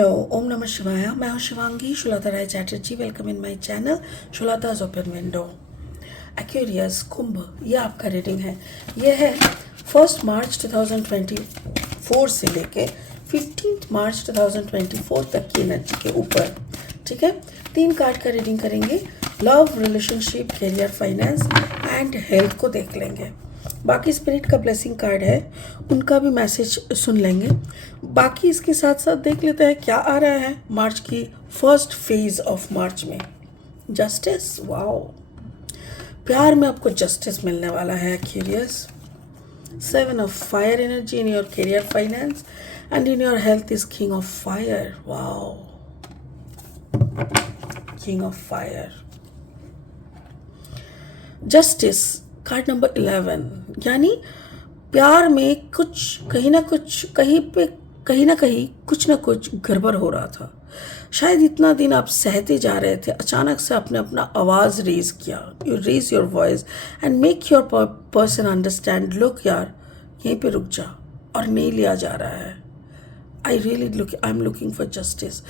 Hello, ओम नमः शिवाय। मैं हूँ Shivangi Shulata Rai Chatterjee. Welcome in my channel Shulata's open window. Aquarius कुंभ, ये आपका रीडिंग है। ये है 1 मार्च 2024 से लेके 15 मार्च 2024 तक की एनर्जी के ऊपर। ठीक है, 3 कार्ड का रीडिंग करेंगे। Love, relationship, career, finance and health को देख लेंगे। बाकी स्पिरिट का ब्लेसिंग कार्ड है, उनका भी मैसेज सुन लेंगे। बाकी इसके साथ साथ देख लेते हैं क्या आ रहा है मार्च की फर्स्ट फेज ऑफ मार्च में। जस्टिस, वाओ, प्यार में आपको जस्टिस मिलने वाला है। Curious 7 of fire energy in your career, finance and in your health is king of fire. Wow, king of fire. Justice card number 11, यानी प्यार में कुछ कहीं ना कुछ कहीं ना कुछ गड़बड़ हो रहा था। शायद इतना दिन आप सहते जा रहे थे, अचानक से आपने अपना आवाज़ रेज किया। You raise your voice and make your person understand, look यार यहीं पे रुक जा, और नहीं लिया जा रहा है। I am looking for justice,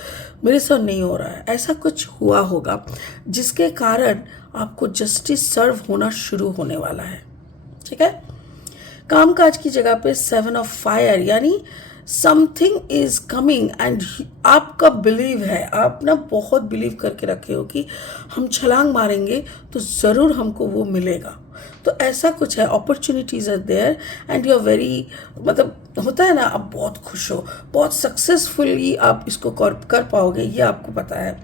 मेरे साथ नहीं हो रहा है। ऐसा कुछ हुआ होगा जिसके कारण आपको जस्टिस सर्व होना शुरू होने वाला है। ठीक है, कामकाज की जगह पे 7 ऑफ फायर, यानी समथिंग इज कमिंग एंड आपका बिलीव है, आप ना बहुत बिलीव करके रखे हो कि हम छलांग मारेंगे तो ज़रूर हमको वो मिलेगा। तो ऐसा कुछ है, opportunities are there and you are very, मतलब होता है ना, आप बहुत खुश हो, बहुत सक्सेसफुली आप इसको कर पाओगे, ये आपको पता है।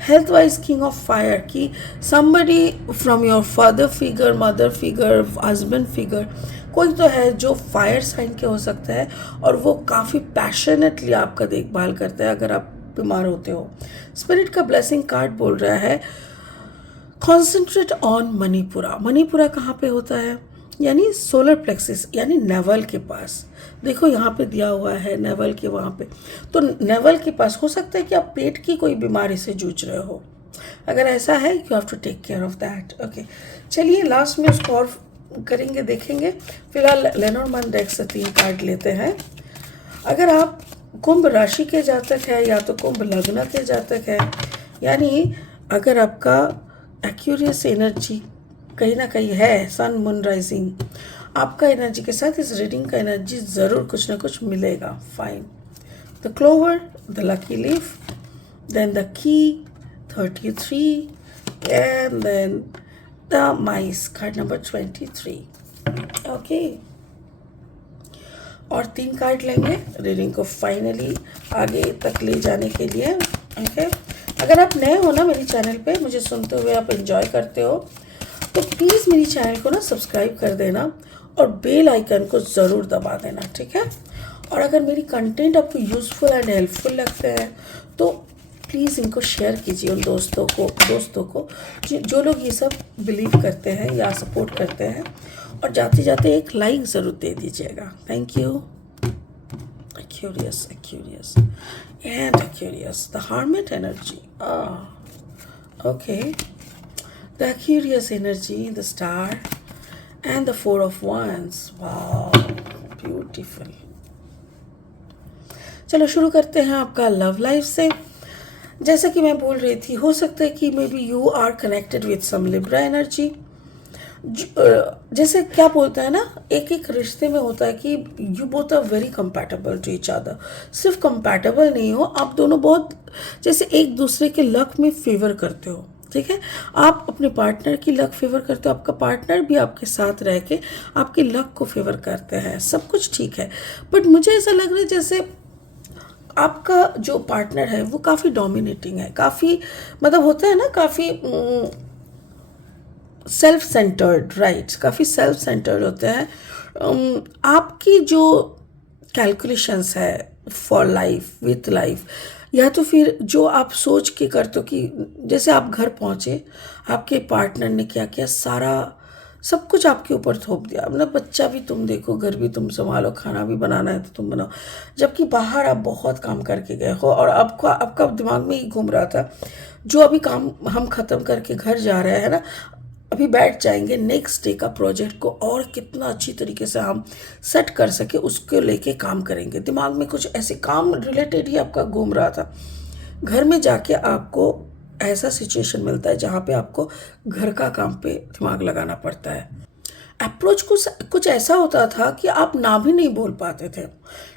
Health wise king of fire की somebody from your father figure, mother figure, husband figure, कोई तो है जो फायर साइन के हो सकता है और वो काफ़ी पैशनेटली आपका देखभाल करता है अगर आप बीमार होते हो। स्पिरिट का ब्लेसिंग कार्ड बोल रहा है कॉन्सेंट्रेट ऑन मणिपुरा। मणिपुरा कहाँ पे होता है, यानी सोलर प्लेक्सिस, यानी नेवल के पास। देखो यहाँ पे दिया हुआ है नेवल के वहाँ पे, तो नेवल के पास हो सकता है कि आप पेट की कोई बीमारी से जूझ रहे हो। अगर ऐसा है, you have to take care of that. Okay, चलिए लास्ट में उसको और करेंगे, देखेंगे। फिलहाल लेनोर्मैन डेक से 3 कार्ड लेते हैं। अगर आप कुंभ राशि के जातक है या तो कुंभ लग्न के जातक है, यानी अगर आपका एक्यूरियस एनर्जी कहीं ना कहीं है, सन मून राइजिंग, आपका एनर्जी के साथ इस रीडिंग का एनर्जी ज़रूर कुछ ना कुछ मिलेगा। Fine, the clover, the lucky leaf, then the key 33 and then the mice card number 23। Okay, और 3 कार्ड लेंगे रीडिंग को फाइनली आगे तक ले जाने के लिए। ओके, अगर आप नए हो ना मेरी चैनल पे, मुझे सुनते हुए आप एंजॉय करते हो, तो प्लीज़ मेरी चैनल को ना सब्सक्राइब कर देना और बेल आइकन को ज़रूर दबा देना। ठीक है, और अगर मेरी कंटेंट आपको यूज़फुल एंड हेल्पफुल लगते हैं तो प्लीज़ इनको शेयर कीजिए उन दोस्तों को जो लोग ये सब बिलीव करते हैं या सपोर्ट करते हैं, और जाते जाते एक लाइक ज़रूर दे दीजिएगा। Thank you. Aquarius and Aquarius, the Hermit energy. Okay, the Aquarius energy, the star and the 4 of Wands. Wow, beautiful. चलो शुरू करते हैं आपका लव लाइफ से। जैसा कि मैं बोल रही थी, हो सकता है कि maybe you are connected with some Libra energy. जैसे क्या बोलता है ना, एक एक रिश्ते में होता है कि you both are very compatible to each other. सिर्फ कंपैटिबल नहीं हो, आप दोनों बहुत जैसे एक दूसरे के लक में फेवर करते हो। ठीक है, आप अपने पार्टनर की लक फेवर करते हो, आपका पार्टनर भी आपके साथ रह के आपके लक को फेवर करते हैं। सब कुछ ठीक है, बट मुझे ऐसा लग रहा है जैसे आपका जो पार्टनर है वो काफ़ी डोमिनेटिंग है, काफ़ी, मतलब होता है ना, काफ़ी सेल्फ सेंटर्ड, राइट, काफ़ी सेल्फ सेंटर्ड होते हैं। आपकी जो कैलकुलेशंस है फॉर लाइफ, विथ लाइफ, या तो फिर जो आप सोच के करते हो कि जैसे आप घर पहुँचे, आपके पार्टनर ने क्या किया, सारा सब कुछ आपके ऊपर थोप दिया। अपना बच्चा भी तुम देखो, घर भी तुम संभालो, खाना भी बनाना है तो तुम बनाओ, जबकि बाहर आप बहुत काम करके गए हो और आपका दिमाग में ही घूम रहा था जो अभी काम हम ख़त्म करके घर जा रहे हैं ना, अभी बैठ जाएंगे नेक्स्ट डे का प्रोजेक्ट को और कितना अच्छी तरीके से हम सेट कर सके उसको लेके काम करेंगे। दिमाग में कुछ ऐसे काम रिलेटेड ही आपका घूम रहा था। घर में जाके आपको ऐसा सिचुएशन मिलता है जहाँ पे आपको घर का काम पे दिमाग लगाना पड़ता है। अप्रोच कुछ ऐसा होता था कि आप ना भी नहीं बोल पाते थे,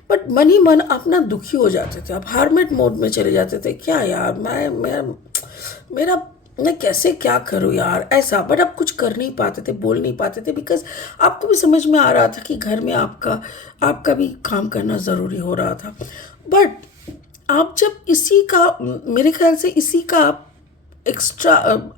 बट मन ही मन आप ना दुखी हो जाते थे, आप हारमेट मोड में चले जाते थे। क्या यार, मैं कैसे क्या करूँ यार ऐसा, बट आप कुछ कर नहीं पाते थे, बोल नहीं पाते थे, बिकॉज आपको भी समझ में आ रहा था कि घर में आपका भी काम करना ज़रूरी हो रहा था। बट आप जब इसी का, मेरे ख्याल से इसी का आप एक्स्ट्रा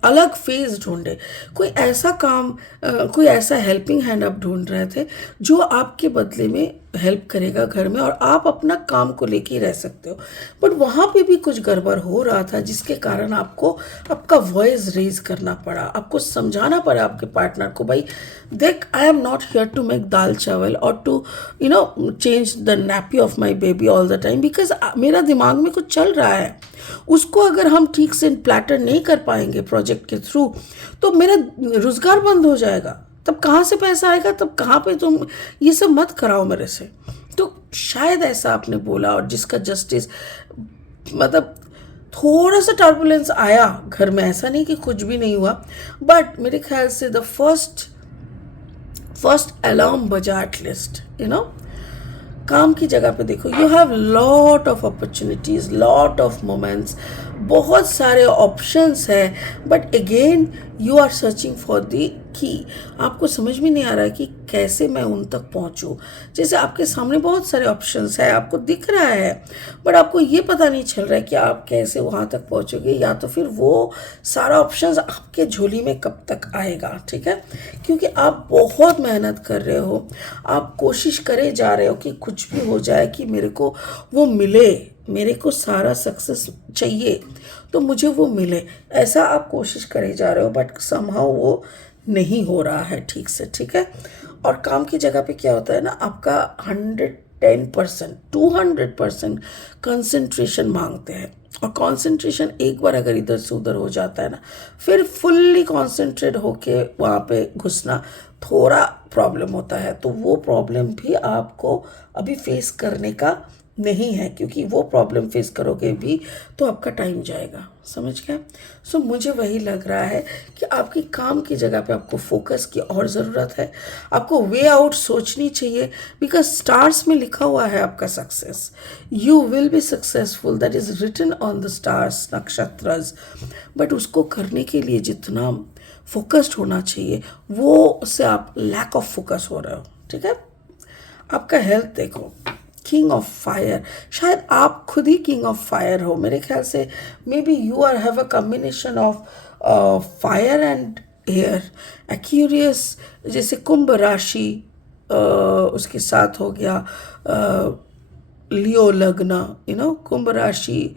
अलग फेज ढूंढे, कोई ऐसा काम, कोई ऐसा हेल्पिंग हैंड आप ढूंढ रहे थे जो आपके बदले में हेल्प करेगा घर में और आप अपना काम को लेके ही रह सकते हो। बट वहाँ पे भी कुछ गड़बड़ हो रहा था जिसके कारण आपको आपका वॉइस रेज करना पड़ा, आपको समझाना पड़ा आपके पार्टनर को, भाई देख, I am not here to make dal chawal और to change the nappy of my baby all the time, because मेरा दिमाग में कुछ चल रहा है। उसको अगर हम ठीक से प्लैटर नहीं कर पाएंगे प्रोजेक्ट के थ्रू तो मेरा रोजगार बंद हो जाएगा, तब कहाँ से पैसा आएगा, तब कहाँ पे, तुम ये सब मत कराओ मेरे से। तो शायद ऐसा आपने बोला और जिसका जस्टिस, मतलब थोड़ा सा टर्बुलेंस आया घर में, ऐसा नहीं कि कुछ भी नहीं हुआ, बट मेरे ख्याल से द फर्स्ट अलार्म बजा एटलीस्ट, काम की जगह पे देखो, you have lot of opportunities, lot of moments, बहुत सारे ऑप्शंस है, but again you are searching for the key. आपको समझ में नहीं आ रहा है कि कैसे मैं उन तक पहुंचूं। जैसे आपके सामने बहुत सारे ऑप्शंस है, आपको दिख रहा है, बट आपको ये पता नहीं चल रहा है कि आप कैसे वहां तक पहुंचोगे, या तो फिर वो सारा ऑप्शंस आपके झोली में कब तक आएगा। ठीक है, क्योंकि आप बहुत मेहनत कर रहे हो, आप कोशिश करे जा रहे हो कि कुछ भी हो जाए कि मेरे को वो मिले, मेरे को सारा सक्सेस चाहिए तो मुझे वो मिले, ऐसा आप कोशिश करे जा रहे हो, बट समहाउ वो नहीं हो रहा है ठीक से। ठीक है, और काम की जगह पे क्या होता है ना, आपका 110% 200% कंसंट्रेशन मांगते हैं, और कंसंट्रेशन एक बार अगर इधर से उधर हो जाता है ना, फिर फुल्ली कंसंट्रेट होके वहाँ पे घुसना थोड़ा प्रॉब्लम होता है। तो वो प्रॉब्लम भी आपको अभी फेस करने का नहीं है, क्योंकि वो प्रॉब्लम फेस करोगे भी तो आपका टाइम जाएगा, समझ गए। सो मुझे वही लग रहा है कि आपकी काम की जगह पे आपको फोकस की और ज़रूरत है, आपको वे आउट सोचनी चाहिए, बिकॉज स्टार्स में लिखा हुआ है आपका success, you will be successful, that is written on the stars, नक्षत्रस। बट उसको करने के लिए जितना फोकस्ड होना चाहिए वो उससे आप लैक ऑफ फोकस हो रहे हो। ठीक है, आपका हेल्थ देखो, किंग ऑफ फायर, शायद आप खुद ही किंग ऑफ फायर हो मेरे ख्याल से। Maybe you are have a combination of fire and air. Aquarius, जैसे कुंभ राशि, उसके साथ हो गया लियो लग्न, कुंभ राशि,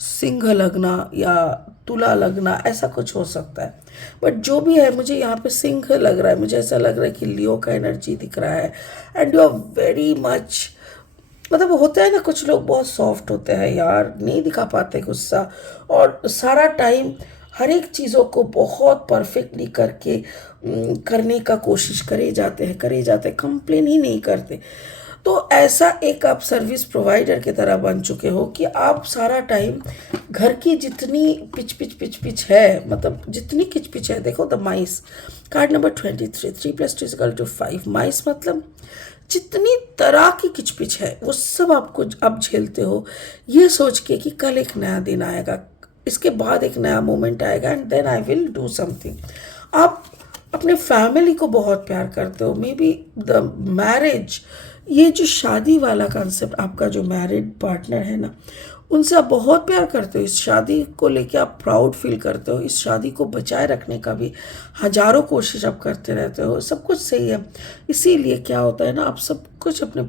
सिंह लग्न या तुला लग्न, ऐसा कुछ हो सकता है। बट जो भी है, मुझे यहाँ पे सिंह लग रहा है, मुझे ऐसा लग रहा है कि लियो का एनर्जी दिख रहा है, and you are very much, मतलब होता है ना, कुछ लोग बहुत सॉफ्ट होते हैं यार, नहीं दिखा पाते गुस्सा, और सारा टाइम हर एक चीज़ों को बहुत परफेक्टली करने का कोशिश करे जाते हैं, कंप्लेन ही नहीं करते। तो ऐसा एक आप सर्विस प्रोवाइडर की तरह बन चुके हो कि आप सारा टाइम घर की जितनी पिच है, मतलब जितनी किच है, देखो द माइस, कार्ड नंबर 23, 3 + 2 = 5, माइस मतलब जितनी तरह की किचपिच है वो सब आपको अब झेलते हो, ये सोच के कि कल एक नया दिन आएगा, इसके बाद एक नया मोमेंट आएगा, and then I will do something. आप अपने फैमिली को बहुत प्यार करते हो, मे बी द मैरिज, ये जो शादी वाला कंसेप्ट, आपका जो मैरिड पार्टनर है ना, उनसे आप बहुत प्यार करते हो, इस शादी को लेके आप प्राउड फील करते हो, इस शादी को बचाए रखने का भी हजारों कोशिश आप करते रहते हो, सब कुछ सही है। इसीलिए क्या होता है ना, आप सब कुछ अपने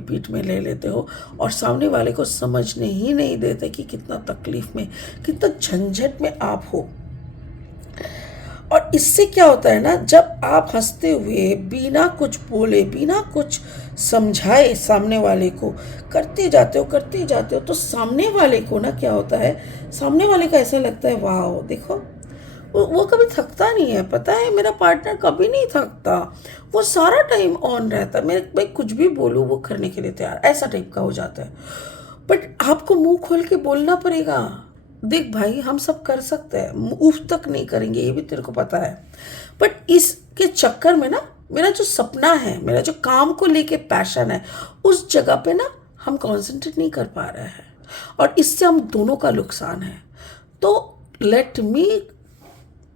पीठ में ले लेते हो, और सामने वाले को समझने ही नहीं देते कि कितना तकलीफ में, कितना झंझट में आप हो। और इससे क्या होता है ना, जब आप हंसते हुए बिना कुछ बोले, बिना कुछ समझाए सामने वाले को करते जाते हो, तो सामने वाले को ना क्या होता है, सामने वाले का ऐसा लगता है, वाह देखो वो कभी थकता नहीं है, पता है मेरा पार्टनर कभी नहीं थकता, वो सारा टाइम ऑन रहता है, मैं कुछ भी बोलूँ वो करने के लिए तैयार, ऐसा टाइप का हो जाता है। बट आपको मुंह खोल के बोलना पड़ेगा, देख भाई हम सब कर सकते हैं, उफ तक नहीं करेंगे ये भी तेरे को पता है, बट इसके चक्कर में ना मेरा जो सपना है, मेरा जो काम को लेके पैशन है, उस जगह पे ना हम कॉन्सेंट्रेट नहीं कर पा रहे हैं और इससे हम दोनों का नुकसान है। तो let me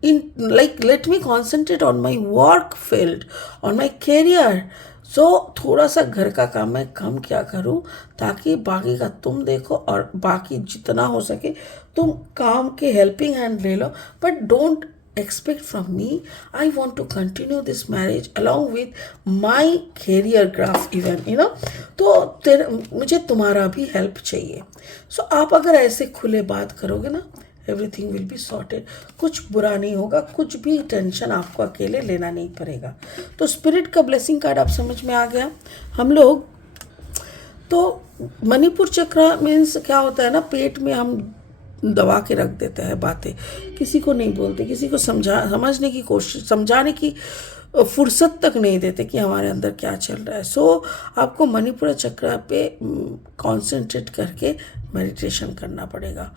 let me concentrate on my work field, on my career. सो थोड़ा सा घर का काम मैं कम क्या करूँ ताकि बाकी का तुम देखो, और बाकी जितना हो सके तुम काम के हेल्पिंग हैंड ले लो, but don't expect from me. I want to continue this marriage along with my career graph even, तो मुझे तुम्हारा भी हेल्प चाहिए। सो आप अगर ऐसे खुले बात करोगे ना, एवरीथिंग विल बी सॉर्टेड, कुछ बुरा नहीं होगा, कुछ भी टेंशन आपको अकेले लेना नहीं पड़ेगा। तो स्पिरिट का ब्लेसिंग कार्ड आप समझ में आ गया। हम लोग तो मणिपुर चक्र मीन्स क्या होता है ना, पेट में हम दबा के रख देते हैं बातें, किसी को नहीं बोलते, किसी को समझने की कोशिश, समझाने की फुर्सत तक नहीं देते कि हमारे अंदर क्या चल रहा है। सो आपको मणिपुर चक्र पे कंसंट्रेट करके मेडिटेशन करना पड़ेगा।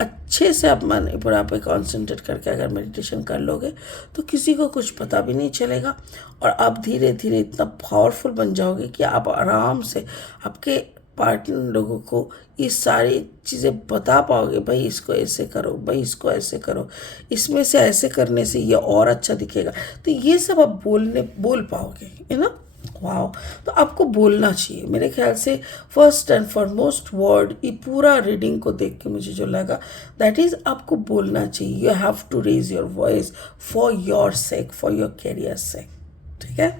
अच्छे से आप मणिपुर पे कंसंट्रेट करके अगर मेडिटेशन कर लोगे तो किसी को कुछ पता भी नहीं चलेगा, और आप धीरे धीरे इतना पावरफुल बन जाओगे कि आप आराम से आपके पार्टनर लोगों को ये सारी चीज़ें बता पाओगे, भाई इसको ऐसे करो, भाई इसको ऐसे करो, इसमें से ऐसे करने से ये और अच्छा दिखेगा। तो ये सब आप बोल पाओगे, वाओ। तो आपको बोलना चाहिए मेरे ख्याल से। फर्स्ट एंड फॉरमोस्ट वर्ड ये पूरा रीडिंग को देख के मुझे जो लगा, दैट इज़ आपको बोलना चाहिए। You have to raise your voice for your sake, for your career sake, ठीक है।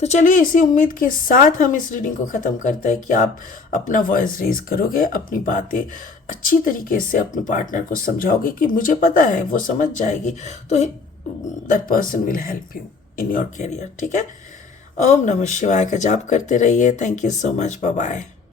तो चलिए इसी उम्मीद के साथ हम इस रीडिंग को ख़त्म करते हैं कि आप अपना वॉइस रेज करोगे, अपनी बातें अच्छी तरीके से अपने पार्टनर को समझाओगे कि मुझे पता है वो समझ जाएगी, तो that person will help you in your career, ठीक है। ओम नमः शिवाय का जाप करते रहिए। Thank you so much, bye bye.